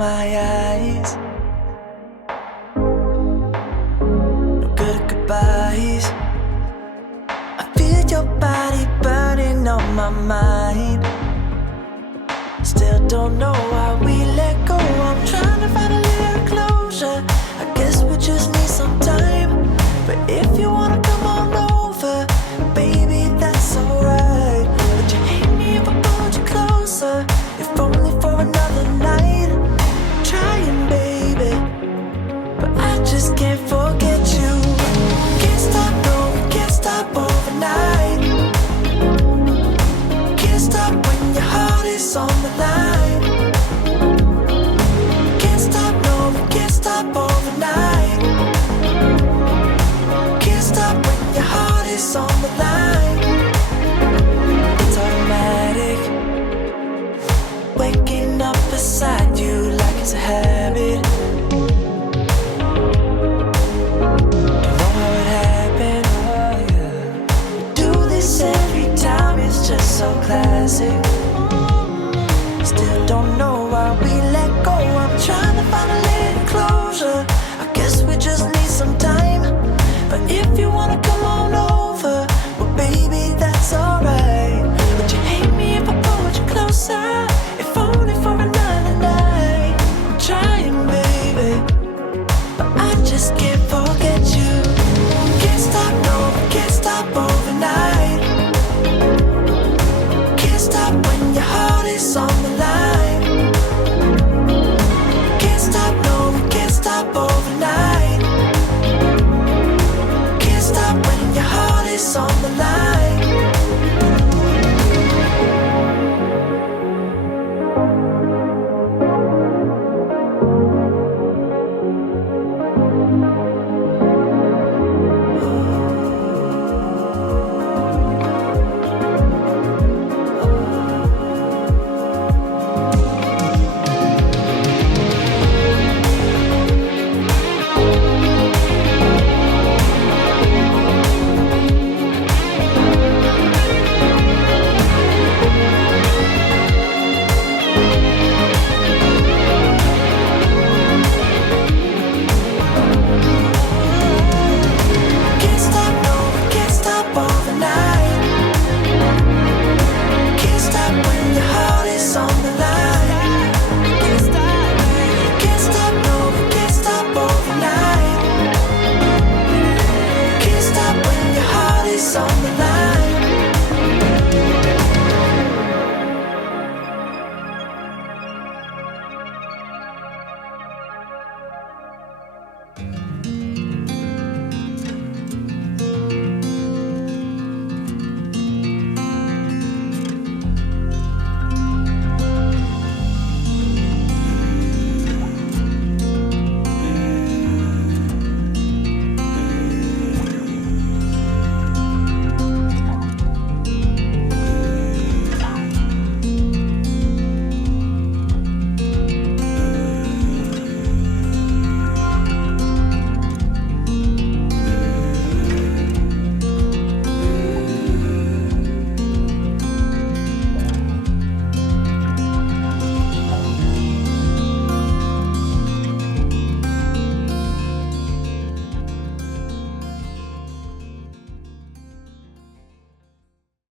my eyes. No good at goodbyes. I feel your body burning on my mind. Still don't know why we let go. I'm trying to find a little closure. I guess we just need some time. But if you wanna come on over, baby, that's alright. Would you hate me if I pulled you closer? If only for another night. I'm trying, baby, but I just can't forget you. Can't stop, no, can't stop overnight. Can't stop when your heart is on the line. Can't stop, no, can't stop overnight. Can't stop when your heart is on the line. It's automatic, waking up beside you like it's a habit. Don't know how it happened. We do this every time, it's just so classic. Still don't know why we let go. I'm trying to find a little closure. I guess we just need some time. But if you wanna come on over, well baby, that's alright. Would you hate me if I pulled you closer? If only for another night. I'm trying, baby, but I just can't forget you. Can't stop, no, can't stop overnight. Can't stop when your heart is on the line. Can't stop, no, can't stop overnight. Can't stop when your heart is on the line. Can't stop, no, can't stop overnight. Can't stop when your heart is on the line. Can't stop, no, can't stop overnight. Can't stop when your heart is on